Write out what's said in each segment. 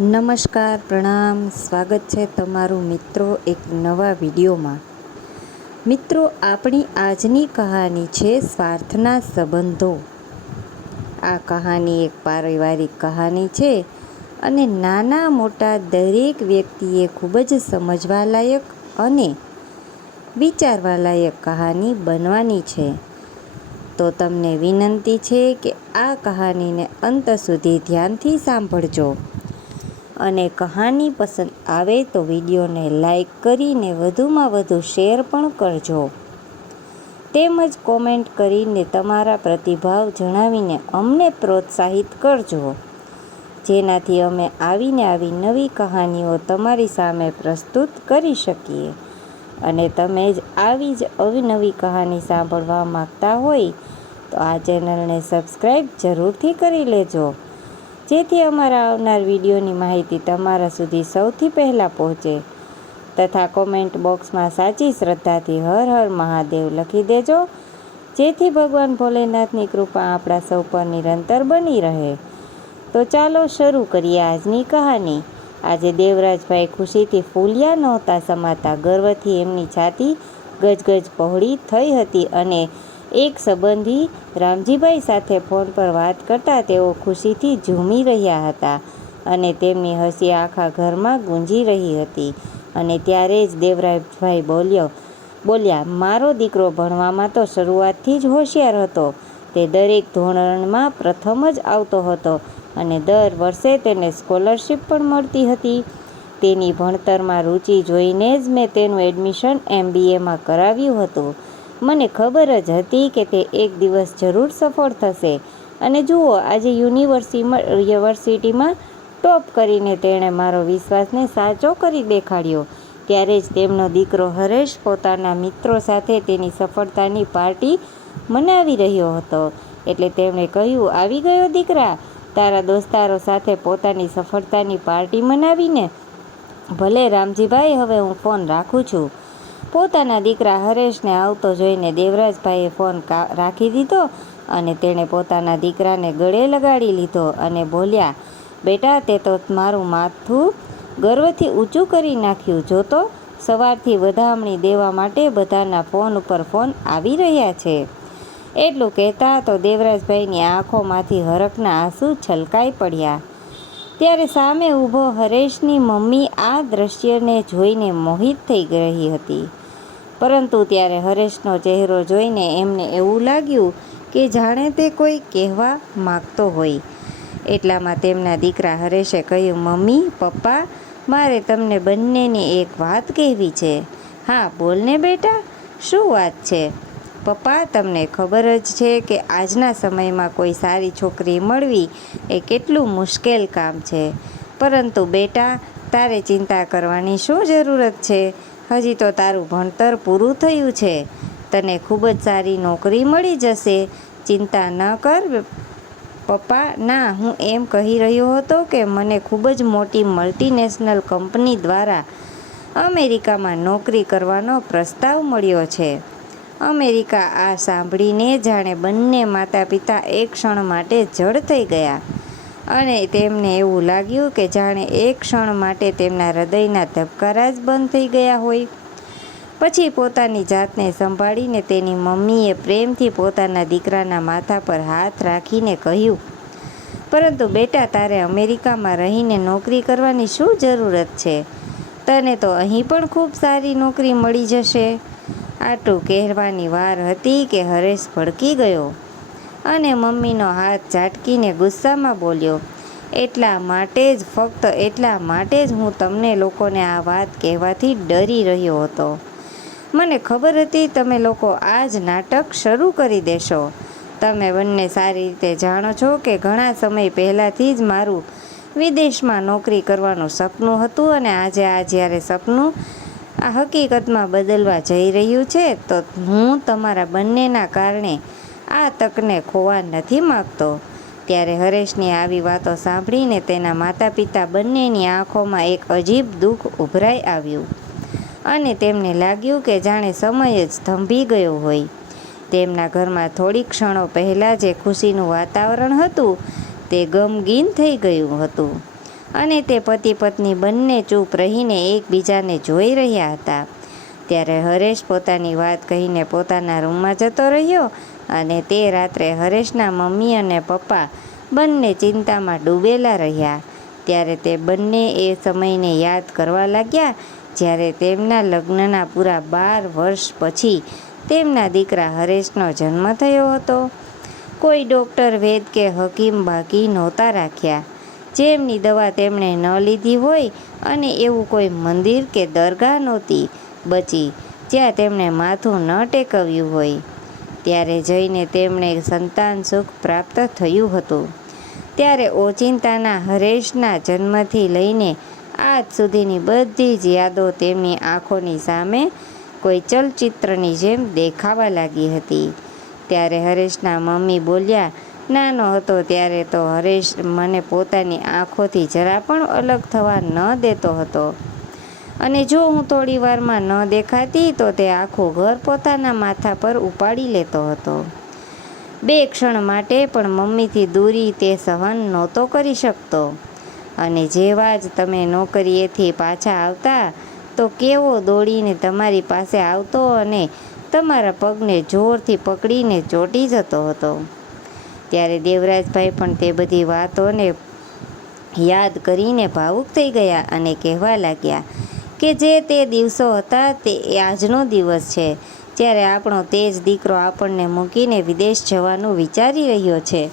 નમસ્કાર, પ્રણામ, સ્વાગત છે તમારું મિત્રો એક નવા વિડીયોમાં. મિત્રો, આપણી આજની કહાની છે સ્વાર્થના સંબંધો. આ કહાની એક પારિવારિક કહાની છે અને નાના મોટા દરેક વ્યક્તિએ ખૂબ જ સમજવાલાયક અને વિચારવાલાયક કહાની બનવાની છે. તો તમને વિનંતી છે કે આ કહાનીને અંત સુધી ધ્યાનથી સાંભળજો. અને કહાની પસંદ આવે તો વિડીયોને લાઈક કરીને વધુમાં વધુ શેર પણ કરજો. તેમજ કોમેન્ટ કરીને તમારા પ્રતિભાવ જણાવીને અમને પ્રોત્સાહિત કરજો. જેનાથી અમે આવીને આવી નવી કહાનીઓ તમારી સામે પ્રસ્તુત કરી શકીએ. અને તમે જ આવી જ અવનવી કહાની સાંભળવા માગતા હોય તો આ ચેનલને સબસ્ક્રાઈબ જરૂરથી કરી લેજો. જેથી અમારા આવનાર વિડીયોની માહિતી તમારા સુધી સૌથી પહેલાં પહોંચે. તથા કોમેન્ટ બોક્સમાં સાચી શ્રદ્ધાથી હર હર મહાદેવ લખી દેજો, જેથી ભગવાન ભોલેનાથની કૃપા આપણા સૌ પર નિરંતર બની રહે. તો ચાલો શરૂ કરીએ આજની કહાની. આજે દેવરાજભાઈ ખુશીથી ફૂલ્યા નહોતા સમાતા, ગર્વથી એમની છાતી ગજગજ પહોળી થઈ હતી અને એક સંબંધી રામજીભાઈ સાથે ફોન પર વાત કરતા તેઓ ખુશીથી ઝૂમી રહ્યા હતા અને તેમની હસી આખા ઘરમાં ગુંજી રહી હતી. અને ત્યારે જ દેવરાજભાઈ બોલ્યો, બોલ્યા, મારો દીકરો ભણવામાં તો શરૂઆતથી જ હોશિયાર હતો. તે દરેક ધોરણમાં પ્રથમ જ આવતો હતો અને દર વર્ષે તેને સ્કોલરશીપ પણ મળતી હતી. તેની ભણતરમાં રુચિ જોઈને જ મેં તેનું એડમિશન એમબીએમાં કરાવ્યું હતું. મને ખબર જ હતી કે તે એક દિવસ જરૂર સફળ થશે. અને જુઓ, આજે યુનિવર્સિટીમાં ટોપ કરીને તેણે મારો વિશ્વાસને સાચો કરી દેખાડ્યો. ત્યારે જ તેમનો દીકરો હરેશ પોતાના મિત્રો સાથે તેની સફળતાની પાર્ટી મનાવી રહ્યો હતો. એટલે તેમણે કહ્યું, આવી ગયો દીકરા, તારા દોસ્તારો સાથે પોતાની સફળતાની પાર્ટી મનાવીને ભલે રામજીભાઈ, હવે હું ફોન રાખું છું. પોતાના દીકરા હરેશને આવતો જોઈને દેવરાજભાઈએ ફોન રાખી દીધો અને તેણે પોતાના દીકરાને ગળે લગાડી લીધો અને બોલ્યા, બેટા, તે તો મારું માથું ગર્વથી ઊંચું કરી નાખ્યું. જોતો સવારથી વધામણી દેવા માટે બધાના ફોન ઉપર ફોન આવી રહ્યા છે. એટલું કહેતા તો દેવરાજભાઈની આંખોમાંથી હરકના આંસુ છલકાઈ પડ્યા. ત્યારે સામે ઊભો હરેશની મમ્મી આ દ્રશ્યને જોઈને મોહિત થઈ રહી હતી. પરંતુ ત્યારે હરેશનો ચહેરો જોઈને એમને એવું લાગ્યું કે જાણે તે કોઈ કહેવા માગતો હોય. એટલામાં તેમના દીકરા હરેશે કહ્યું, મમ્મી, પપ્પા, મારે તમને બંનેની એક વાત કહેવી છે. હા, બોલને બેટા, શું વાત છે? પપ્પા, તમને ખબર જ છે કે આજના સમયમાં કોઈ સારી છોકરી મળવી એ કેટલું મુશ્કેલ કામ છે. પરંતુ બેટા, તારે ચિંતા કરવાની શું જરૂરત છે? હજી તો તારું ભણતર પૂરું થયું છે. તને ખૂબ જ સારી નોકરી મળી જશે. ચિંતા ન કર પપ્પા. ના, હું એમ કહી રહ્યો હતો કે મને ખૂબ જ મોટી મલ્ટીનેશનલ કંપની દ્વારા અમેરિકામાં નોકરી કરવાનો પ્રસ્તાવ મળ્યો છે. અમેરિકા આ સાંભળીને જાણે બંને માતા પિતા એક ક્ષણ માટે જડ થઈ ગયા. અને તેમને એવું લાગ્યું કે જાણે એક ક્ષણ માટે તેમના હૃદયના ધબકારા જ બંધ થઈ ગયા હોય. પછી પોતાની જાતને સંભાળીને તેની મમ્મીએ પ્રેમથી પોતાના દીકરાના માથા પર હાથ રાખીને કહ્યું, પરંતુ બેટા, તારે અમેરિકામાં રહીને નોકરી કરવાની શું જરૂરત છે? તને તો અહીં પણ ખૂબ સારી નોકરી મળી જશે. આટલું કહેવાની વાર હતી કે હરેશ ભડકી ગયો અને મમ્મીનો હાથ ઝાટકીને ગુસ્સામાં બોલ્યો, એટલા માટે જ, ફક્ત એટલા માટે જ હું તમને લોકોને આ વાત કહેવાથી ડરી રહ્યો હતો. મને ખબર હતી તમે લોકો આ જ નાટક શરૂ કરી દેશો. તમે બંને સારી રીતે જાણો છો કે ઘણા સમય પહેલાંથી જ મારું વિદેશમાં નોકરી કરવાનું સપનું હતું અને આજે આ જ્યારે સપનું આ હકીકતમાં બદલવા જઈ રહ્યું છે, તો હું તમારા બંનેના કારણે આ તકને ખોવા નથી માગતો. ત્યારે હરેશની આવી વાતો સાંભળીને તેના માતા પિતા બંનેની આંખોમાં એક અજીબ દુઃખ ઉભરાઈ આવ્યું. અને તેમને લાગ્યું કે જાણે સમય જ થંભી ગયો હોય. તેમના ઘરમાં થોડી ક્ષણો પહેલાં જે ખુશીનું વાતાવરણ હતું, તે ગમગીન થઈ ગયું હતું. અને તે પતિ પત્ની બંને ચૂપ રહીને એકબીજાને જોઈ રહ્યા હતા. ત્યારે હરેશ પોતાની વાત કહીને પોતાના રૂમમાં જતો રહ્યો અને તે રાત્રે હરેશના મમ્મી અને પપ્પા બંને ચિંતામાં ડૂબેલા રહ્યા. ત્યારે તે બંને એ સમયને યાદ કરવા લાગ્યા જ્યારે તેમના લગ્નના પૂરા બાર વર્ષ પછી તેમના દીકરા હરેશનો જન્મ થયો હતો. કોઈ ડૉક્ટર વેદ કે હકીમ બાકી નહોતા રાખ્યા. જેમની દવા તેમણે ન લીધી હોય અને એવું કોઈ મંદિર કે દરગાહ નહોતી બચી જ્યાં તેમણે માથું ન ટેકવ્યું હોય. ત્યારે જઈને તેમણે સંતાન સુખ પ્રાપ્ત થયું હતું. ત્યારે ઓચિંતાના હરેશના જન્મથી લઈને આજ સુધીની બધી જ યાદો તેમની આંખોની સામે કોઈ ચલચિત્રની જેમ દેખાવા લાગી હતી. ત્યારે હરેશના મમ્મી બોલ્યા નાનો હતો ત્યારે તો હરેશ મને પોતાની આંખોથી જરા પણ અલગ થવા ન દેતો હતો. અને જો હું થોડી વારમાં ન દેખાતી તો તે આખું ઘર પોતાના માથા પર ઉપાડી લેતો હતો. બે ક્ષણ માટે પણ મમ્મીથી દૂરી તે સહન નહોતો કરી શકતો. અને જેવા જ તમે નોકરીએથી પાછા આવતા, તો કેવો દોડીને તમારી પાસે આવતો અને તમારા પગને જોરથી પકડીને ચોંટી જતો હતો. ત્યારે દેવરાજભાઈ પણ તે બધી વાતોને યાદ કરીને ભાવુક થઈ ગયા અને કહેવા લાગ્યા કે જે તે દિવસો હતા તે આજનો દિવસ છે. જ્યારે આપણો તે જ દીકરો આપણને મૂકીને વિદેશ જવાનું વિચારી રહ્યો છે.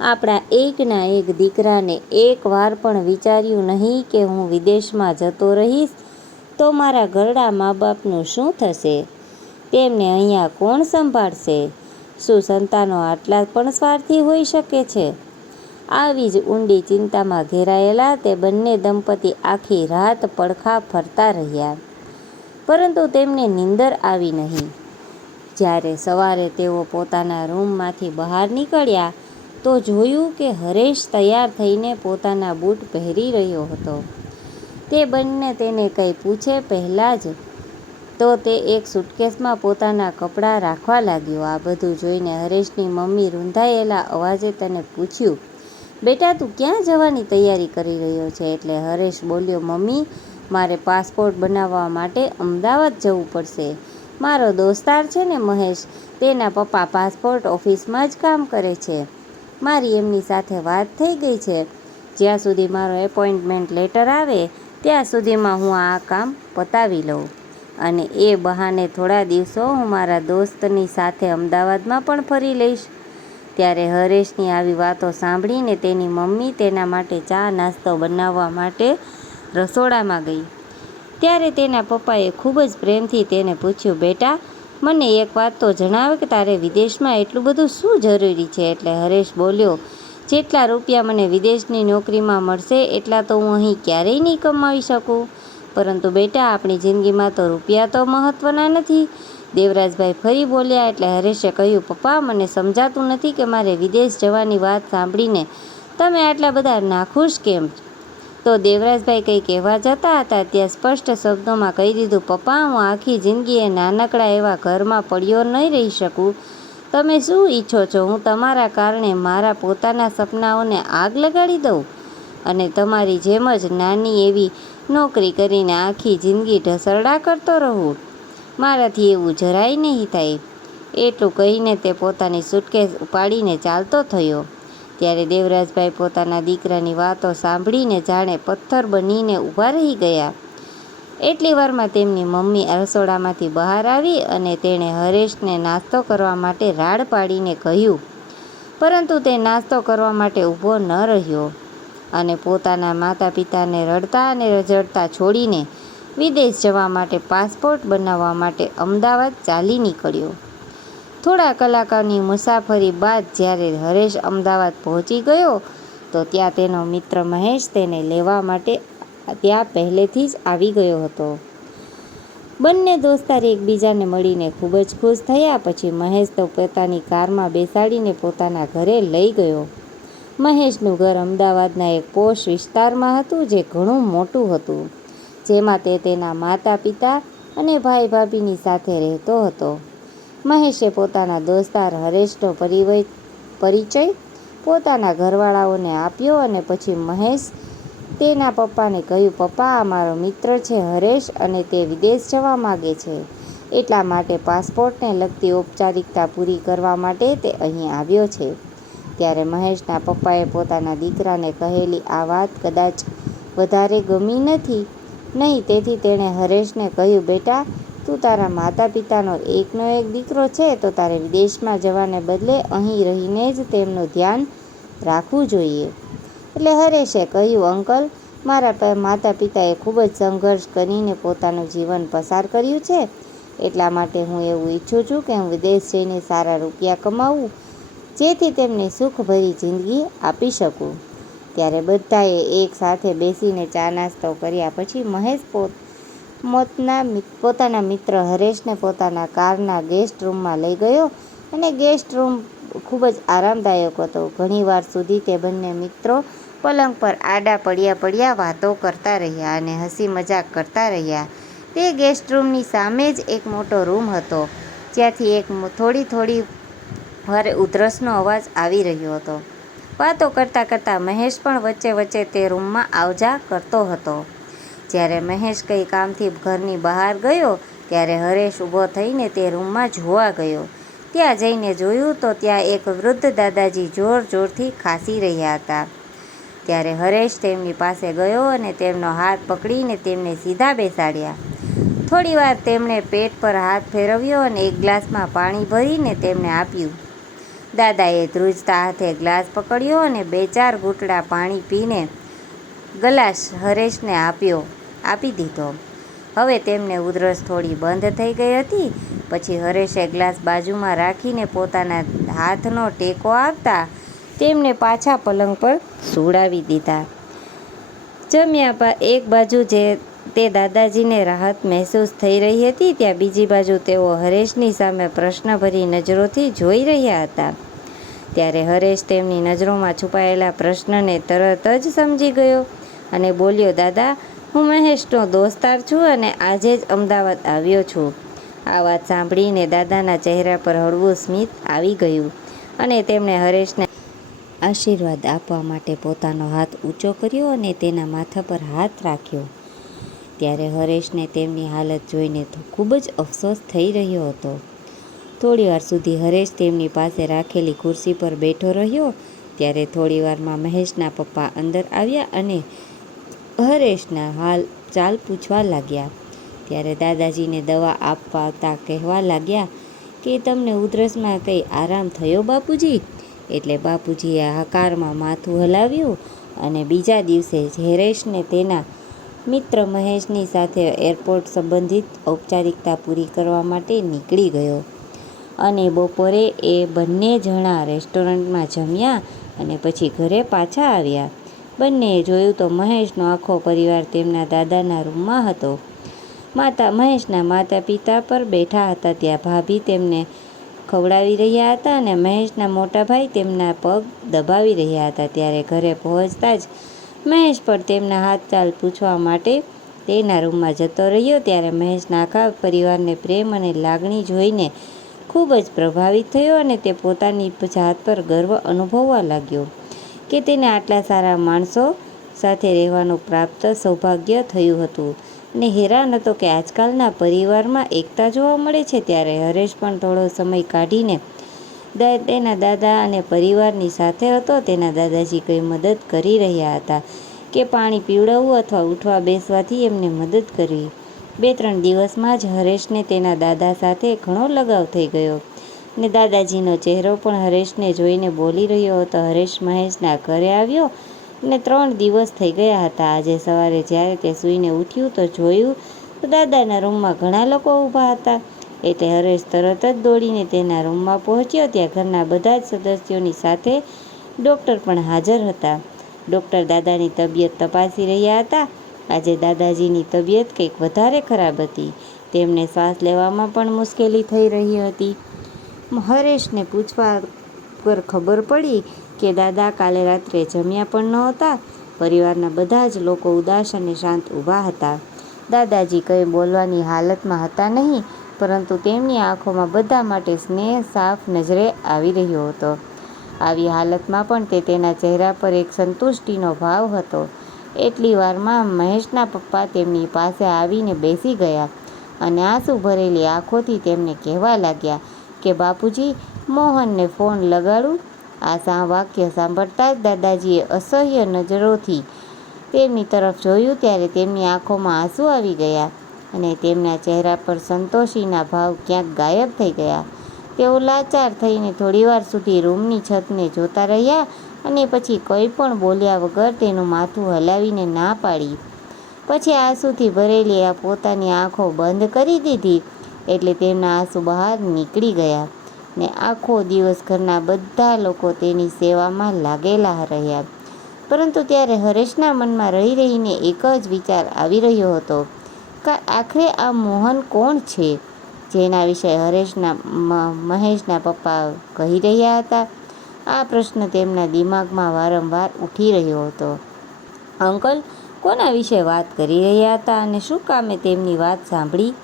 આપણા એકના એક દીકરાને એક વાર પણ વિચાર્યું નહીં કે હું વિદેશમાં જતો રહીશ, તો મારા ઘરડા મા બાપનું શું થશે? તેમને અહીંયા કોણ સંભાળશે? શું સંતાનો આટલા પણ સ્વાર્થી હોઈ શકે છે. આવી જ ઊંડી ચિંતામાં ઘેરાયેલા તે બંને દંપતી આખી રાત પડખા ફરતા રહ્યા. પરંતુ તેમને નીંદર આવી નહીં. જ્યારે સવારે તેઓ પોતાના રૂમમાંથી બહાર નીકળ્યા, તો જોયું કે હરેશ તૈયાર થઈને પોતાના બૂટ પહેરી રહ્યો હતો. તે બંને તેને કંઈ પૂછે પહેલાં જ તો તે એક સુટકેસમાં પોતાના કપડાં રાખવા લાગ્યો. આ બધું જોઈને હરેશની મમ્મી રૂંધાયેલા અવાજે તેને પૂછ્યું, બેટા, તું ક્યાં જવાની તૈયારી કરી રહ્યો છે? એટલે હરેશ બોલ્યો, મમ્મી, મારે પાસપોર્ટ બનાવવા માટે અમદાવાદ જવું પડશે. મારો દોસ્તાર છે ને મહેશ, તેના પપ્પા પાસપોર્ટ ઓફિસમાં જ કામ કરે છે. મારી એમની સાથે વાત થઈ ગઈ છે. જ્યાં સુધી મારો એપોઇન્ટમેન્ટ લેટર આવે, ત્યાં સુધીમાં હું આ કામ પતાવી લઉં. અને એ બહાને થોડા દિવસો હું મારા દોસ્તની સાથે અમદાવાદમાં પણ ફરી લઈશ. ત્યારે હરેશની આવી વાતો સાંભળીને તેની મમ્મી તેના માટે ચા નાસ્તો બનાવવા માટે રસોડામાં ગઈ. ત્યારે તેના પપ્પાએ ખૂબ જ પ્રેમથી તેને પૂછ્યું, બેટા, મને એક વાત તો જણાવે કે તારે વિદેશમાં એટલું બધું શું જરૂરી છે? એટલે હરેશ બોલ્યો, જેટલા રૂપિયા મને વિદેશની નોકરીમાં મળશે, એટલા તો હું અહીં ક્યારેય નહીં કમાવી શકું. પરંતુ બેટા, આપણી જિંદગીમાં તો રૂપિયા તો મહત્ત્વના નથી. દેવરાજભાઈ ફરી બોલ્યા એટલે હરેશે કહ્યું, પપ્પા, મને સમજાતું નથી કે મારે વિદેશ જવાની વાત સાંભળીને તમે આટલા બધા નાખુશ કેમ? તો દેવરાજભાઈ કંઈ કહેવા જતા હતા, ત્યાં સ્પષ્ટ શબ્દોમાં કહી દીધું, પપ્પા, હું આખી જિંદગી એ નાનકડા એવા ઘરમાં પડ્યો નહીં રહી શકું. તમે શું ઈચ્છો છો? હું તમારા કારણે મારા પોતાના સપનાઓને આગ લગાડી દઉં? અને તમારી જેમ જ નાની એવી નોકરી કરીને આખી જિંદગી ઢસરડા કરતો રહું. મારાથી એવું જરાય નહીં થાય. એટલું કહીને તે પોતાની સુટકેસ ઉપાડીને ચાલતો થયો. ત્યારે દેવરાજભાઈ પોતાના દીકરાની વાતો સાંભળીને જાણે પથ્થર બનીને ઊભા રહી ગયા. એટલી વારમાં તેમની મમ્મી રસોડામાંથી બહાર આવી અને તેણે હરેશને નાસ્તો કરવા માટે રાડ પાડીને કહ્યું, પરંતુ તે નાસ્તો કરવા માટે ઊભો ન રહ્યો. અને પોતાના માતા પિતાને રડતા અને રજડતા છોડીને વિદેશ જવા માટે પાસપોર્ટ બનાવવા માટે અમદાવાદ ચાલી નીકળ્યો. થોડા કલાકોની મુસાફરી બાદ જ્યારે હરેશ અમદાવાદ પહોંચી ગયો, તો ત્યાં તેનો મિત્ર મહેશ તેને લેવા માટે ત્યાં પહેલેથી જ આવી ગયો હતો. બંને દોસ્તાર એકબીજાને મળીને ખૂબ જ ખુશ થયા, પછી મહેશ તો પોતાની કારમાં બેસાડીને પોતાના ઘરે લઈ ગયો. મહેશનું ઘર અમદાવાદના એક પોશ વિસ્તારમાં હતું જે ઘણું મોટું હતું, જેમાં તે તેના માતા પિતા અને ભાઈ ભાભીની સાથે રહેતો હતો. મહેશે પોતાના દોસ્તાર હરેશનો પરિવય, પરિચય પોતાના ઘરવાળાઓને આપ્યો અને પછી મહેશ તેના પપ્પાને કહ્યું, પપ્પા, આ મારો મિત્ર છે હરેશ અને તે વિદેશ જવા માગે છે. એટલા માટે પાસપોર્ટને લગતી ઔપચારિકતા પૂરી કરવા માટે તે અહીં આવ્યો છે. ત્યારે મહેશના પપ્પાએ પોતાના દીકરાને કહેલી, આ વાત કદાચ વધારે ગમી નથી. નહીં, તેથી તેણે હરેશને કહ્યું, બેટા, તું તારા માતા પિતાનો એકનો એક દીકરો છે, તો તારે વિદેશમાં જવાને બદલે અહીં રહીને જ તેમનું ધ્યાન રાખવું જોઈએ. એટલે હરેશે કહ્યું, અંકલ, મારા માતા પિતાએ ખૂબ જ સંઘર્ષ કરીને પોતાનું જીવન પસાર કર્યું છે. એટલા માટે હું એવું ઈચ્છું છું કે હું વિદેશ જઈને સારા રૂપિયા કમાવું જેથી તેમને સુખભરી જિંદગી આપી શકું. ત્યારે બધાએ એક સાથે બેસીને ચા નાસ્તો કર્યા પછી મહેશ પોત, મોતના પોતાના મિત્ર હરેશને પોતાના કારના ગેસ્ટ રૂમમાં લઈ ગયો અને ગેસ્ટ રૂમ ખૂબ જ આરામદાયક હતો. ઘણીવાર સુધી તે બંને મિત્રો પલંગ પર આડા પડ્યા પડ્યા વાતો કરતા રહ્યા અને હસી મજાક કરતા રહ્યા. તે ગેસ્ટ રૂમની સામે જ એક મોટો રૂમ હતો, જ્યાંથી એક થોડી થોડી વારે ઉધરસનો અવાજ આવી રહ્યો હતો. વાતો કરતાં કરતાં મહેશ પણ વચ્ચે વચ્ચે તે રૂમમાં આવજા કરતો હતો. જ્યારે મહેશ કંઈ કામથી ઘરની બહાર ગયો, ત્યારે હરેશ ઊભો થઈને તે રૂમમાં જોવા ગયો. ત્યાં જઈને જોયું તો ત્યાં એક વૃદ્ધ દાદાજી જોર જોરથી ખાંસી રહ્યા હતા. ત્યારે હરેશ તેમની પાસે ગયો અને તેમનો હાથ પકડીને તેમને સીધા બેસાડ્યા. થોડીવાર તેમણે પેટ પર હાથ ફેરવ્યો અને એક ગ્લાસમાં પાણી ભરીને તેમને આપ્યું. દાદાએ ધ્રુજતા હાથે ગ્લાસ પકડ્યો અને બે ચાર ઘૂંટડા પાણી પીને ગ્લાસ હરેશને આપ્યો, આપી દીધો. હવે તેમને ઉધરસ થોડી બંધ થઈ ગઈ હતી, પછી હરેશે ગ્લાસ બાજુમાં રાખીને પોતાના હાથનો ટેકો આપતા તેમને પાછા પલંગ પર સુડાવી દીધા. જમ્યા એક બાજુ જે તે દાદાજીને રાહત મહેસૂસ થઈ રહી હતી, ત્યાં બીજી બાજુ તેઓ હરેશની સામે પ્રશ્નભરી નજરોથી જોઈ રહ્યા હતા. ત્યારે હરેશ તેમની નજરોમાં છુપાયેલા પ્રશ્નને તરત જ સમજી ગયો અને બોલ્યો, દાદા, હું મહેશનો દોસ્તાર છું અને આજે જ અમદાવાદ આવ્યો છું. આ વાત સાંભળીને દાદાના ચહેરા પર હળવું સ્મિત આવી ગયું અને તેમણે હરેશને આશીર્વાદ આપવા માટે પોતાનો હાથ ઊંચો કર્યો અને તેના માથા પર હાથ રાખ્યો. ત્યારે હરેશને તેમની હાલત જોઈને તો ખૂબ જ અફસોસ થઈ રહ્યો હતો. થોડીવાર સુધી હરેશ તેમની પાસે રાખેલી ખુરશી પર બેઠો રહ્યો, ત્યારે થોડીવારમાં મહેશના પપ્પા અંદર આવ્યા અને હરેશના હાલ ચાલ પૂછવા લાગ્યા. ત્યારે દાદાજીને દવા આપવાતા કહેવા લાગ્યા કે, તમને ઉધરસમાં કંઈ આરામ થયો બાપુજી? એટલે બાપુજીએ હકારમાં માથું હલાવ્યું અને બીજા દિવસે હરેશને તેના મિત્ર મહેશની સાથે એરપોર્ટ સંબંધિત ઔપચારિકતા પૂરી કરવા માટે નીકળી ગયો અને બપોરે એ બંને જણા રેસ્ટોરન્ટમાં જમ્યા અને પછી ઘરે પાછા આવ્યા. બંનેએ જોયું તો મહેશનો આખો પરિવાર તેમના દાદાના રૂમમાં હતો. માતા મહેશના માતા પિતા પર બેઠા હતા ત્યાં ભાભી તેમને ખવડાવી રહ્યા હતા અને મહેશના મોટા ભાઈ તેમના પગ દબાવી રહ્યા હતા ત્યારે ઘરે પહોંચતા જ મહેશ પણ તેમના હાથચાલ પૂછવા માટે તેના રૂમમાં જતો રહ્યો ત્યારે મહેશના આખા પરિવારને પ્રેમ અને લાગણી જોઈને ખૂબ જ પ્રભાવિત થયો અને તે પોતાની જાત પર ગર્વ અનુભવવા લાગ્યો કે તેને આટલા સારા માણસો સાથે રહેવાનું પ્રાપ્ત સૌભાગ્ય થયું હતું. ને હેરાન હતો કે આજકાલના પરિવારમાં એકતા જોવા મળે છે ત્યારે હરેશ પણ થોડો સમય કાઢીને તેના દાદા અને પરિવારની સાથે હતો, તેના દાદાજી કંઈ મદદ કરી રહ્યા હતા કે પાણી પીવડાવવું અથવા ઉઠવા બેસવાથી એમને મદદ કરવી. બે ત્રણ દિવસમાં જ હરેશને તેના દાદા સાથે ઘણો લગાવ થઈ ગયો ને દાદાજીનો ચહેરો પણ હરેશને જોઈને બોલી રહ્યો હતો, હરેશ મહેશના ઘરે આવ્યો ને ત્રણ દિવસ થઈ ગયા હતા. આજે સવારે જ્યારે તે સૂઈને ઉઠ્યું તો જોયું તો દાદાના રૂમમાં ઘણા લોકો ઊભા હતા. એટલે હરેશ તરત જ દોડીને તેના રૂમમાં પહોંચ્યો. ત્યાં ઘરના બધા જ સદસ્યોની સાથે ડૉક્ટર પણ હાજર હતા. ડૉક્ટર દાદાની તબિયત તપાસી રહ્યા હતા. આજે દાદાજીની તબિયત કંઈક વધારે ખરાબ હતી. તેમને શ્વાસ લેવામાં પણ મુશ્કેલી થઈ રહી હતી. હરેશને પૂછવા પર ખબર પડી કે દાદા કાલે રાત્રે જમ્યા પણ નહોતા. પરિવારના બધા જ લોકો ઉદાસ અને શાંત ઊભા હતા. દાદાજી કંઈ બોલવાની હાલતમાં હતા નહીં. પરંતુ તેમની આંખોમાં બધા માટે સ્નેહ સાફ નજરે આવી રહ્યો હતો. આવી હાલતમાં પણ તે તેના ચહેરા પર એક સંતુષ્ટિનો ભાવ હતો. એટલી વારમાં મહેશના પપ્પા તેમની પાસે આવીને બેસી ગયા અને આંસુ ભરેલી આંખોથી તેમને કહેવા લાગ્યા કે, બાપુજી, મોહનને ફોન લગાડું. આ સા વાક્ય સાંભળતા જ દાદાજીએ અસહ્ય નજરોથી તેમની તરફ જોયું ત્યારે તેમની આંખોમાં આંસુ આવી ગયા. અને તેમના ચહેરા પર સંતોષીના ભાવ ક્યાંક ગાયબ થઈ ગયા. તેઓ લાચાર થઈને થોડીવાર સુધી રૂમની છતને જોતા રહ્યા અને પછી કંઈ પણ બોલ્યા વગર તેનું માથું હલાવીને ના પાડી. પછી આંસુથી ભરેલી આ પોતાની આંખો બંધ કરી દીધી એટલે તેમના આંસુ બહાર નીકળી ગયા ને આખો દિવસ ઘરના બધા લોકો તેની સેવામાં લાગેલા રહ્યા. પરંતુ ત્યારે હરેશના મનમાં રહી રહીને એક જ વિચાર આવી રહ્યો હતો. આખરે આ મોહન કોણ છે? જેના વિશે હરેશના મહેશના પપ્પા કહી રહ્યા હતા. આ પ્રશ્ન તેમના દિમાગમાં વારંવાર ઉઠી રહ્યો હતો. અંકલ, કોના વિશે વાત કરી રહ્યા હતા અને શું કામે તેમની વાત સાંભળી?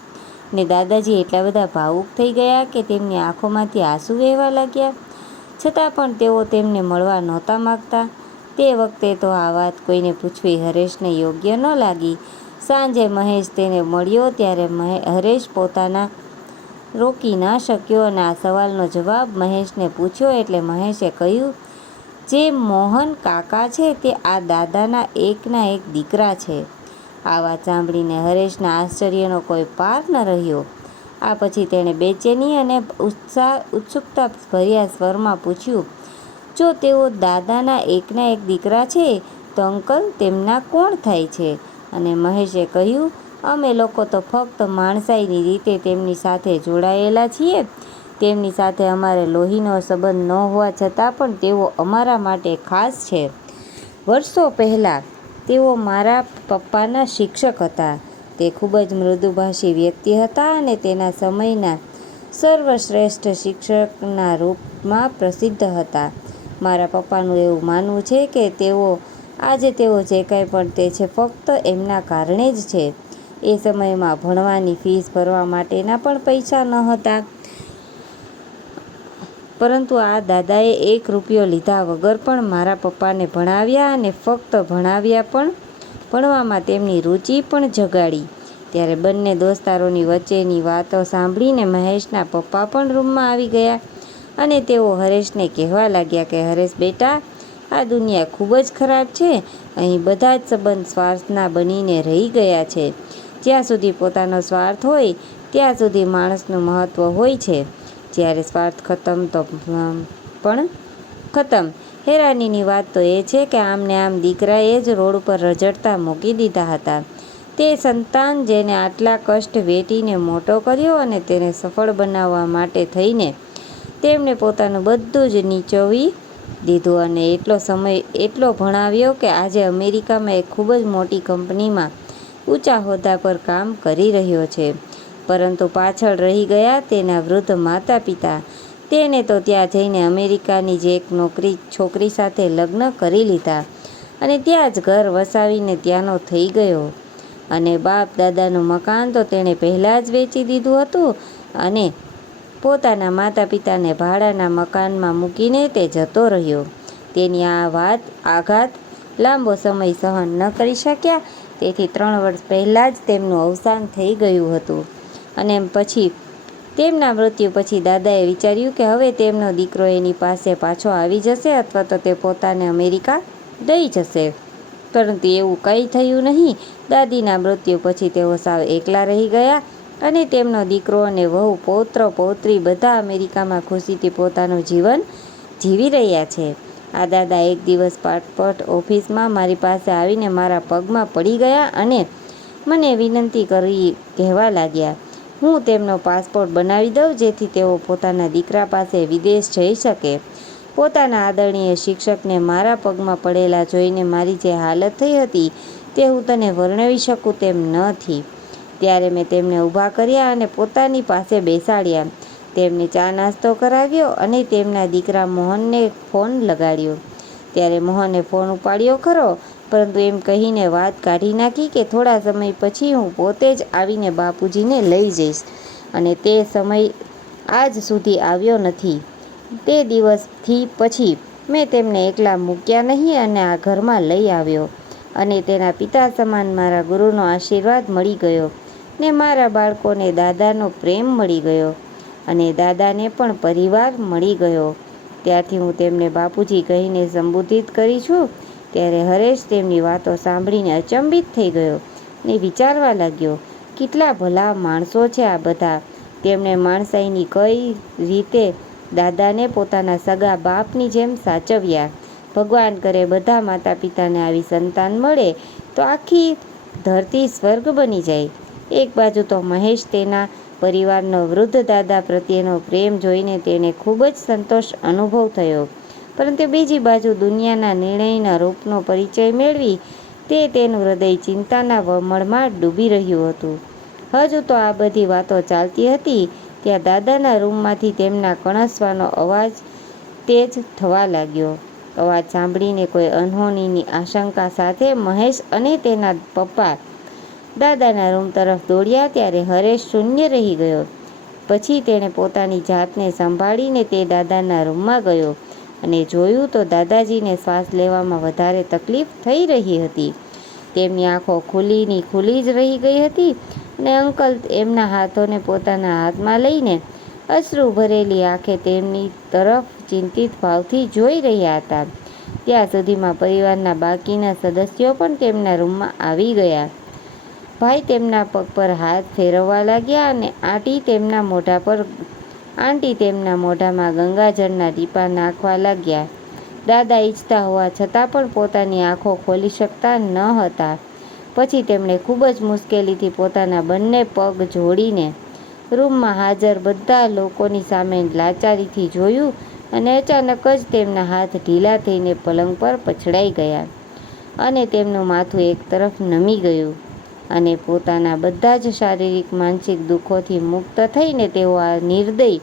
ને દાદાજી એટલા બધા ભાવુક થઈ ગયા કે તેમની આંખોમાંથી આંસુ વહેવા લાગ્યા. છતાં પણ તેઓ તેમને મળવા નહોતા માગતા. તે વખતે તો આ વાત કોઈને પૂછવી હરેશને યોગ્ય ન લાગી. સાંજે મહેશ તેને મળ્યો ત્યારે હરેશ પોતાના રોકી ના શક્યો અને આ સવાલનો જવાબ મહેશને પૂછ્યો એટલે મહેશે કહ્યું, જે મોહન કાકા છે તે આ દાદાના એકના એક દીકરા છે. આ વાત સાંભળીને હરેશના આશ્ચર્યનો કોઈ પાર ન રહ્યો. આ પછી તેણે બેચેની અને ઉત્સાહ, ઉત્સુકતા ભર્યા સ્વરમાં પૂછ્યું, જો તેઓ દાદાના એકના એક દીકરા છે તો અંકલ, તેમના કોણ થાય છે? અને મહેશે કહ્યું, અમે લોકો તો ફક્ત માણસાઈની રીતે તેમની સાથે જોડાયેલા છીએ. તેમની સાથે અમારે લોહીનો સંબંધ ન હોવા છતાં પણ તેઓ અમારા માટે ખાસ છે. વર્ષો પહેલાં તેઓ મારા પપ્પાના શિક્ષક હતા. તે ખૂબ જ મૃદુભાષી વ્યક્તિ હતા અને તેના સમયના સર્વશ્રેષ્ઠ શિક્ષકના રૂપમાં પ્રસિદ્ધ હતા. મારા પપ્પાનું એવું માનવું છે કે તેઓ આજે તેઓ જે કાંઈ પણ તે છે, ફક્ત એમના કારણે જ છે. એ સમયમાં ભણવાની ફીસ ભરવા માટેના પણ પૈસા ન હતા. પરંતુ આ દાદાએ એક રૂપિયો લીધા વગર પણ મારા પપ્પાને ભણાવ્યા અને ફક્ત ભણાવ્યા પણ ભણવામાં તેમની રુચિ પણ જગાડી. ત્યારે બંને દોસ્તારોની વચ્ચેની વાતો સાંભળીને મહેશના પપ્પા પણ રૂમમાં આવી ગયા અને તેઓ હરેશને કહેવા લાગ્યા કે, હરેશ બેટા આ દુનિયા ખૂબ જ ખરાબ છે. અહીં બધા જ સંબંધ સ્વાર્થના બનીને રહી ગયા છે. જ્યાં સુધી પોતાનો સ્વાર્થ હોય, ત્યાં સુધી માણસનું મહત્ત્વ હોય છે. જ્યારે સ્વાર્થ ખતમ તો પણ ખતમ. હેરાનીની વાત તો એ છે કે આમને આમ દીકરાએ જ રોડ ઉપર રજડતા મૂકી દીધા હતા. તે સંતાન જેને આટલા કષ્ટ વેઠીને મોટો કર્યો અને તેને સફળ બનાવવા માટે થઈને તેમણે પોતાનું બધું જ નીચોવી દીધું અને એટલો સમય એટલો ભણાવ્યો કે આજે અમેરિકામાં એક ખૂબ જ મોટી કંપનીમાં ઊંચા હોદ્દા પર કામ કરી રહ્યો છે. પરંતુ પાછળ રહી ગયા તેના વૃદ્ધ માતા પિતા તેને તો ત્યાં જઈને અમેરિકાની જે એક નોકરી, છોકરી સાથે લગ્ન કરી લીધા અને ત્યાં જ ઘર વસાવીને ત્યાંનો થઈ ગયો. અને બાપ દાદાનું મકાન તો તેણે પહેલાં જ વેચી દીધું હતું અને પોતાના માતા પિતાને ભાડાના મકાનમાં મૂકીને તે જતો રહ્યો. તેની આ વાત, આઘાત લાંબો સમય સહન ન કરી શક્યા, તેથી ત્રણ વર્ષ પહેલાં જ તેમનું અવસાન થઈ ગયું હતું. અને પછી, તેમના મૃત્યુ પછી દાદાએ વિચાર્યું કે હવે તેમનો દીકરો એની પાસે પાછો આવી જશે અથવા તો તે પોતાને અમેરિકા દઈ જશે. પરંતુ એવું કંઈ થયું નહીં. દાદીના મૃત્યુ પછી તેઓ સાવ એકલા રહી ગયા. અને તેમનો દીકરો અને વહુ પૌત્ર, પૌત્રી બધા અમેરિકામાં ખુશીથી પોતાનું જીવન જીવી રહ્યા છે. આ દાદા એક દિવસ પાટપટ ઓફિસમાં મારી પાસે આવીને મારા પગમાં પડી ગયા અને મને વિનંતી કરી કહેવા લાગ્યા, હું તેમનો પાસપોર્ટ બનાવી દઉં જેથી તેઓ પોતાના દીકરા પાસે વિદેશ જઈ શકે. પોતાના આદરણીય શિક્ષકને મારા પગમાં પડેલા જોઈને મારી જે હાલત થઈ હતી તે હું તને વર્ણવી શકું તેમ નથી. ત્યારે મેં તેમને ઊભા કર્યા અને પોતાની પાસે બેસાડ્યા. તેમને ચા નાસ્તો કરાવ્યો અને તેમના દીકરા મોહનને ફોન લગાડ્યો. ત્યારે મોહને ફોન ઉપાડ્યો ખરો, પરંતુ એમ કહીને વાત કાઢી નાખી કે થોડા સમય પછી હું પોતે જ આવીને બાપુજીને લઈ જઈશ. અને તે સમય આજ સુધી આવ્યો નથી. તે દિવસથી પછી મેં તેમને એકલા મૂક્યા નહીં અને આ ઘરમાં લઈ આવ્યો. અને તેના પિતા સમાન મારા ગુરુનો આશીર્વાદ મળી ગયો. ને મારા બાળકોને દાદાનો પ્રેમ મળી ગયો અને દાદાને પણ પરિવાર મળી ગયો. ત્યારથી હું તેમને બાપુજી કહીને સંબોધિત કરી છું. ત્યારે હરેશ તેમની વાતો સાંભળીને અચંબિત થઈ ગયો ને વિચારવા લાગ્યો, કેટલા ભલા માણસો છે આ બધા. તેમણે માણસાઈની કઈ રીતે દાદાને પોતાના સગા બાપની જેમ સાચવ્યા. ભગવાન કરે બધા માતા પિતાને આવી સંતાન મળે તો આખી ધરતી સ્વર્ગ બની જાય. એક બાજુ તો મહેશ તેના પરિવારનો વૃદ્ધ દાદા પ્રત્યેનો પ્રેમ જોઈને તેને ખૂબ જ સંતોષ અનુભવ થયો. પરંતુ બીજી બાજુ દુનિયાના નિર્ણયના રૂપનો પરિચય મેળવી તે તેનું હૃદય ચિંતાના વમળમાં ડૂબી રહ્યું હતું. હજુ તો આ બધી વાતો ચાલતી હતી, ત્યાં દાદાના રૂમમાંથી તેમના કણસવાનો અવાજ તેજ થવા લાગ્યો. અવાજ સાંભળીને કોઈ અનહોનીની આશંકા સાથે મહેશ અને તેના પપ્પા દાદાના રૂમ તરફ દોડ્યા ત્યારે હરેશ શૂન્ય રહી ગયો. પછી તેણે પોતાની જાતને સંભાળીને તે દાદાના રૂમમાં ગયો અને જોયું તો દાદાજીને શ્વાસ લેવામાં વધારે તકલીફ થઈ રહી હતી. તેમની આંખો ખુલ્લીની ખુલ્લી જ રહી ગઈ હતી અને અંકલ એમના હાથોને પોતાના હાથમાં લઈને અશ્રુ ભરેલી આંખે તેમની તરફ ચિંતિત ભાવથી જોઈ રહ્યા હતા. ત્યાં સુધીમાં પરિવારના બાકીના સદસ્યો પણ તેમના રૂમમાં આવી ગયા. ભાઈ તેમના પગ પર હાથ ફેરવવા લાગ્યા અને આંટી તેમના મોઢા પર આંટી તેમના મોઢામાં ગંગાજળના ટીપા નાખવા લાગ્યા. દાદા ઈચ્છતા હોવા છતાં પણ પોતાની આંખો ખોલી શકતા ન હતા. પછી તેમણે ખૂબ જ મુશ્કેલીથી પોતાના બંને પગ જોડીને રૂમમાં હાજર બધા લોકોની સામે લાચારીથી જોયું અને અચાનક જ તેમના હાથ ઢીલા થઈને પલંગ પર પછડાઈ ગયા અને તેમનું માથું એક તરફ નમી ગયું. અને પોતાના બધા જ શારીરિક, માનસિક દુઃખોથી મુક્ત થઈને તેઓ આ નિર્દય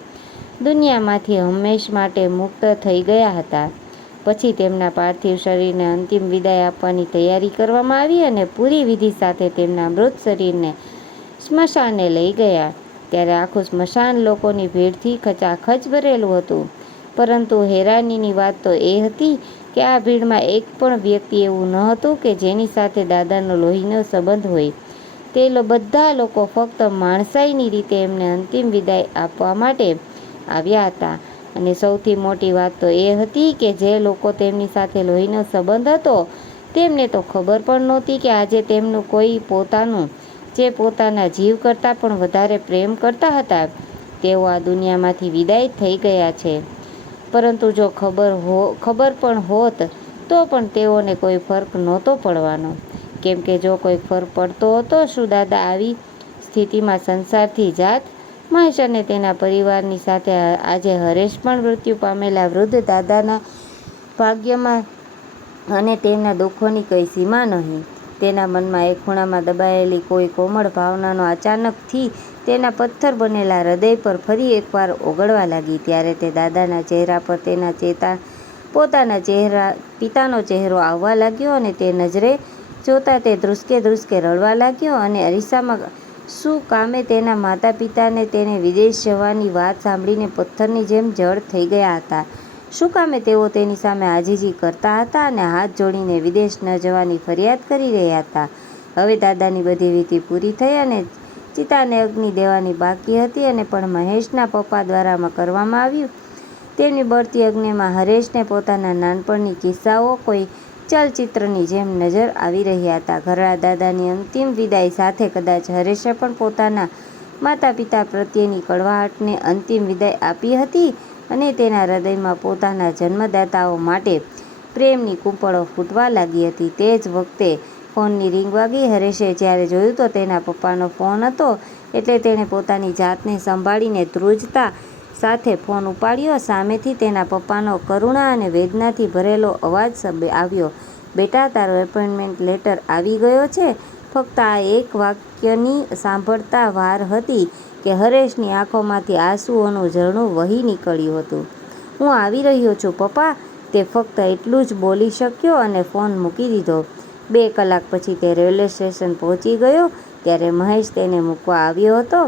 દુનિયામાંથી હંમેશ માટે મુક્ત થઈ ગયા હતા. પછી તેમના પાર્થિવ શરીરને અંતિમ વિદાય આપવાની તૈયારી કરવામાં આવી અને પૂરી વિધિ સાથે તેમના મૃત શરીરને સ્મશાને લઈ ગયા. ત્યારે આખું સ્મશાન લોકોની ભીડથી ખચાખચ ભરેલું હતું. પરંતુ હેરાનીની વાત તો એ હતી કે આ ભીડમાં એક પણ વ્યક્તિ એવું ન હતું કે જેની સાથે દાદાનો લોહીનો સંબંધ હોય. તે બધા લોકો ફક્ત માણસાઈની રીતે એમને અંતિમ વિદાય આપવા માટે આવ્યા હતા. અને સૌથી મોટી વાત તો એ હતી કે જે લોકો તેમની સાથે લોહીનો સંબંધ હતો, તેમને તો ખબર પણ નહોતી કે આજે તેમનું કોઈ પોતાનું, જે પોતાના જીવ કરતાં પણ વધારે પ્રેમ કરતા હતા, તેઓ આ દુનિયામાંથી વિદાય થઈ ગયા છે. પરંતુ જો ખબર હો, ખબર પણ હોત, તો પણ તેઓને કોઈ ફરક નહોતો પડવાનો. કેમ કે જો કોઈ ફરક પડતો હતો શું દાદા આવી સ્થિતિમાં સંસારથી જાત, મહેશ અને તેના પરિવારની સાથે આજે હરેશ પણ મૃત્યુ પામેલા વૃદ્ધ દાદાના ભાગ્યમાં અને તેમના દુઃખોની કંઈ સીમા નહીં. તેના મનમાં એક ખૂણામાં દબાયેલી કોઈ કોમળ ભાવનાનો અચાનકથી તેના પથ્થર બનેલા હૃદય પર ફરી એકવાર ઓગળવા લાગી. ત્યારે તે દાદાના ચહેરા પર તેના ચેતા, પોતાના ચહેરા, પિતાનો ચહેરો આવવા લાગ્યો અને તે નજરે જોતા તે ધ્રુસકે ધ્રુસકે રડવા લાગ્યો અને અરીસામાં શું કામે તેના માતા પિતાને તેને વિદેશ જવાની વાત સાંભળીને પથ્થરની જેમ જડ થઈ ગયા હતા. શું કામે તેઓ તેની સામે આજીજી કરતા હતા અને હાથ જોડીને વિદેશ ન જવાની ફરિયાદ કરી રહ્યા હતા? હવે દાદાની બધી વિધિ પૂરી થઈ અને ચિતાને અગ્નિ દેવાની બાકી હતી અને પણ મહેશના પપ્પા દ્વારામાં કરવામાં આવ્યું. તેમની બળતી અગ્નિમાં હરેશને પોતાના નાનપણની કિસ્સાઓ કોઈ ચલચિત્રની જેમ નજર આવી રહ્યા હતા. ઘરડા દાદાની અંતિમ વિદાય સાથે કદાચ હરેશે પણ પોતાના માતા પિતા પ્રત્યેની કડવાહટને અંતિમ વિદાય આપી હતી અને તેના હૃદયમાં પોતાના જન્મદાતાઓ માટે પ્રેમની કૂંપળો ફૂટવા લાગી હતી. તે જ વખતે ફોનની રિંગ વાગી હરેશે જ્યારે જોયું તો તેના પપ્પાનો ફોન હતો એટલે તેણે પોતાની જાતને સંભાળીને ધ્રુજતા સાથે ફોન ઉપાડ્યો. સામેથી તેના પપ્પાનો કરુણા અને વેદનાથી ભરેલો અવાજ આવ્યો. બેટા, તારો એપોઇન્ટમેન્ટ લેટર આવી ગયો છે. ફક્ત આ એક વાક્યની સાંભળતા વાર હતી કે હરેશની આંખોમાંથી આંસુઓનું ઝરણું વહી નીકળ્યું હતું. હું આવી રહ્યો છું પપ્પા. તે ફક્ત એટલું જ બોલી શક્યો અને ફોન મૂકી દીધો. બે કલાક પછી તે રેલવે સ્ટેશન પહોંચી ગયો, ત્યારે મહેશ તેને મૂકવા આવ્યો હતો.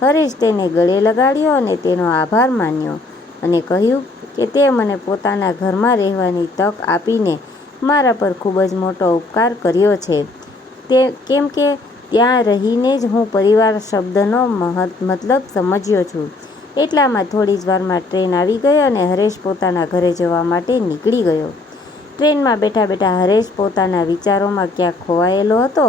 હરેશ તેને ગળે લગાડ્યો અને તેનો આભાર માન્યો અને કહ્યું કે તે મને પોતાના ઘરમાં રહેવાની તક આપીને મારા પર ખૂબ જ મોટો ઉપકાર કર્યો છે. તે કેમ કે ત્યાં રહીને જ હું પરિવાર શબ્દનો મતલબ સમજ્યો છું. એટલામાં થોડી જ વારમાં ટ્રેન આવી ગઈ અને હરેશ પોતાના ઘરે જવા માટે નીકળી ગયો. ટ્રેનમાં બેઠા બેઠા હરેશ પોતાના વિચારોમાં ક્યાંક ખોવાયેલો હતો,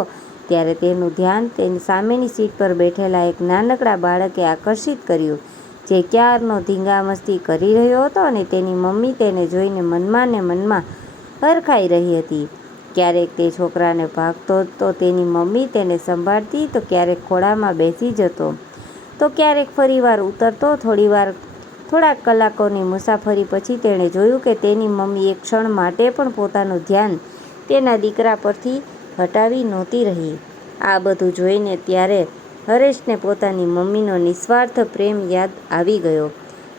ત્યારે તેનું ધ્યાન તેની સામેની સીટ પર બેઠેલા એક નાનકડા બાળકે આકર્ષિત કર્યું, જે ક્યારનો ધીંગામસ્તી કરી રહ્યો હતો અને તેની મમ્મી તેને જોઈને મનમાં ને મનમાં હરખાઈ રહી હતી. ક્યારેક તે છોકરાને ભાગતો તો તેની મમ્મી તેને સંભાળતી તો ક્યારેક ખોળામાં બેસી જતો, તો ક્યારેક ફરીવાર ઉતરતો થોડીવાર થોડાક કલાકોની મુસાફરી પછી તેણે જોયું કે તેની મમ્મી એક ક્ષણ માટે પણ પોતાનું ધ્યાન તેના દીકરા પરથી હટાવી નહોતી રહી. આ બધું જોઈને ત્યારે હરેશને પોતાની મમ્મીનો નિસ્વાર્થ પ્રેમ યાદ આવી ગયો.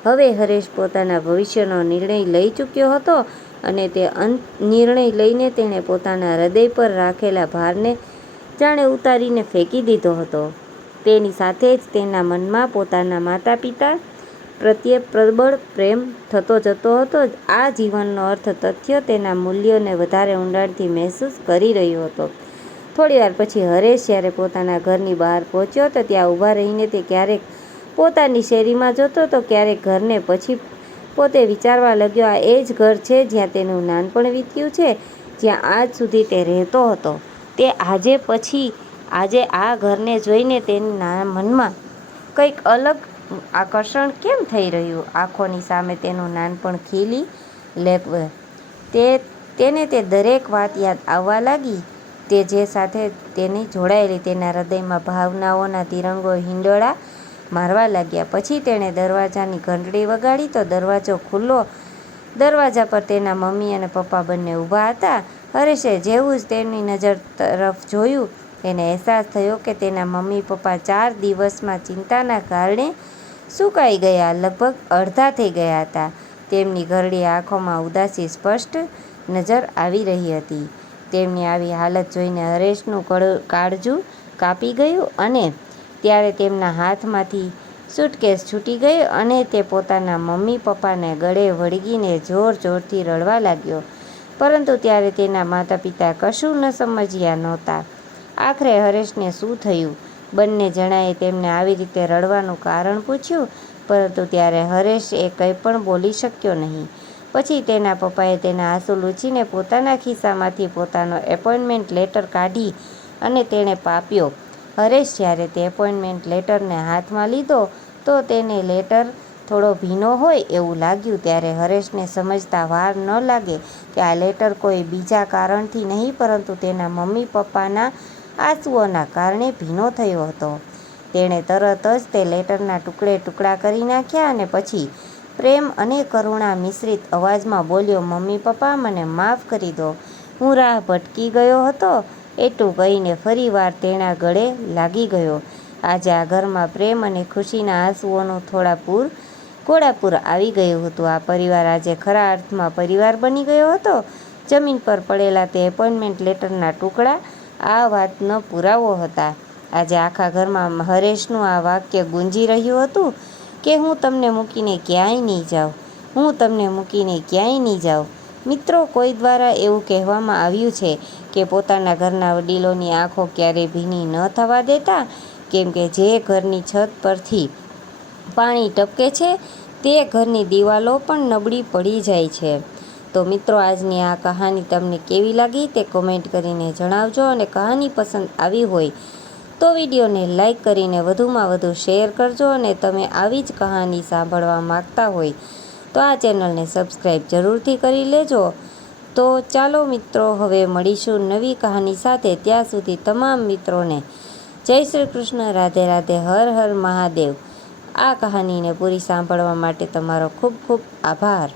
હવે હરેશ પોતાના ભવિષ્યનો નિર્ણય લઈ ચૂક્યો હતો અને તે અંત નિર્ણય લઈને તેણે પોતાના હૃદય પર રાખેલા ભારને જાણે ઉતારીને ફેંકી દીધો હતો. તેની સાથે જ તેના મનમાં પોતાના માતા પિતા પ્રત્યે પ્રબળ પ્રેમ થતો જતો હતો. આ જીવનનો અર્થ તથ્ય તેના મૂલ્યોને વધારે ઊંડાણથી મહેસૂસ કરી રહ્યો હતો. થોડીવાર પછી હરેશ જ્યારે પોતાના ઘરની બહાર પહોંચ્યો તો ત્યાં ઊભા રહીને તે ક્યારેક પોતાની શેરીમાં જતો તો ક્યારેક ઘરને પછી પોતે વિચારવા લાગ્યો, આ એ જ ઘર છે જ્યાં તેનું નાનપણ વીત્યું છે, જ્યાં આજ સુધી તે રહેતો હતો. તે આજે પછી, આજે આ ઘરને જોઈને તેના મનમાં કંઈક અલગ આકર્ષણ કેમ થઈ રહ્યું? આંખોની સામે તેનું નાનપણ ખીલી લેક તે, તેને તે દરેક વાત યાદ આવવા લાગી. તે જે સાથે તેની જોડાયેલી તેના હૃદયમાં ભાવનાઓના તિરંગો હિંડોળા મારવા લાગ્યા. પછી તેણે દરવાજાની ઘંટડી વગાડી તો દરવાજો ખુલ્લો. દરવાજા પર તેના મમ્મી અને પપ્પા બંને ઊભા હતા. હરેશે, જેવું જ તેની નજર તરફ જોયું, એને અહેસાસ થયો કે તેના મમ્મી પપ્પા ચાર દિવસમાં ચિંતાના કારણે સુકાઈ ગયા, લગભગ અડધા થઈ ગયા હતા. તેમની ઘરડી આંખોમાં ઉદાસી સ્પષ્ટ નજર આવી રહી હતી. તેમની આવી હાલત જોઈને હરેશનું કાળજું કાપી ગયું અને ત્યારે તેમના હાથમાંથી સૂટકેસ છૂટી ગઈ અને તે પોતાના મમ્મી પપ્પાને ગળે વળગીને જોર જોરથી રડવા લાગ્યો. પરંતુ ત્યારે તેના માતા પિતા કશું ન સમજ્યા નહોતા. આખરે હરેશને શું થયું? બંને જણાએ તેમને આવી રીતે રડવાનું કારણ પૂછ્યું, પરંતુ ત્યારે હરેશ એ કંઈ પણ બોલી શક્યો નહીં. પછી તેના પપ્પાએ તેના આંસુ લૂછીને પોતાના ખિસ્સામાંથી પોતાનો એપોઇન્ટમેન્ટ લેટર કાઢી અને તેણે પાપ્યો. હરેશ જ્યારે તે એપોઇન્ટમેન્ટ લેટરને હાથમાં લીધો, તો તેને લેટર થોડો ભીનો હોય એવું લાગ્યું ત્યારે હરેશને સમજતા વાર ન લાગે કે આ લેટર કોઈ બીજા કારણથી નહીં, પરંતુ તેના મમ્મી પપ્પાના આંસુઓના કારણે ભીનો થયો હતો. તેણે તરત જ તે લેટરના ટુકડે ટુકડા કરી નાખ્યા અને પછી પ્રેમ અને કરુણા મિશ્રિત અવાજમાં બોલ્યો, મમ્મી પપ્પા, મને માફ કરી દો. હું રાહ ભટકી ગયો હતો. એટલું કહીને ફરીવાર તેના ગળે લાગી ગયો. આજે આ ઘરમાં પ્રેમ અને ખુશીના આંસુઓનું થોડા પૂર ઘોડાપૂર આવી ગયું હતું. આ પરિવાર આજે ખરા અર્થમાં પરિવાર બની ગયો હતો. જમીન પર પડેલા તે એપોઇન્ટમેન્ટ લેટરના ટુકડા આ વાતનો પુરાવો હતા. આજે આખા ઘરમાં હરેશનું આ વાક્ય ગુંજી રહ્યું હતું કે હું તમને મૂકીને ક્યાંય નહીં જાઉં. હું તમને મૂકીને ક્યાંય નહીં જાઉં. મિત્રો, કોઈ દ્વારા એવું કહેવામાં આવ્યું છે કે પોતાના ઘરના વડીલોની આંખો ક્યારેય ભીની ન થવા દેતા? કેમ કે જે ઘરની છત પરથી પાણી ટપકે છે, તે ઘરની દિવાલો પણ નબળી પડી જાય છે. તો મિત્રો, આજની આ કહાની તમને કેવી લાગી તે કોમેન્ટ કરીને જણાવજો અને કહાની પસંદ આવી હોય તો વિડીયોને લાઈક કરીને વધુમાં વધુ શેર કરજો અને તમે આવી જ કહાની સાંભળવા માગતા હોય તો આ ચેનલને સબસ્ક્રાઈબ જરૂરથી કરી લેજો. તો ચાલો મિત્રો, હવે મળીશું નવી કહાની સાથે. ત્યાં સુધી તમામ મિત્રોને જય શ્રી કૃષ્ણ, રાધે રાધે, હર હર મહાદેવ. આ કહાનીને પૂરી સાંભળવા માટે તમારો ખૂબ ખૂબ આભાર.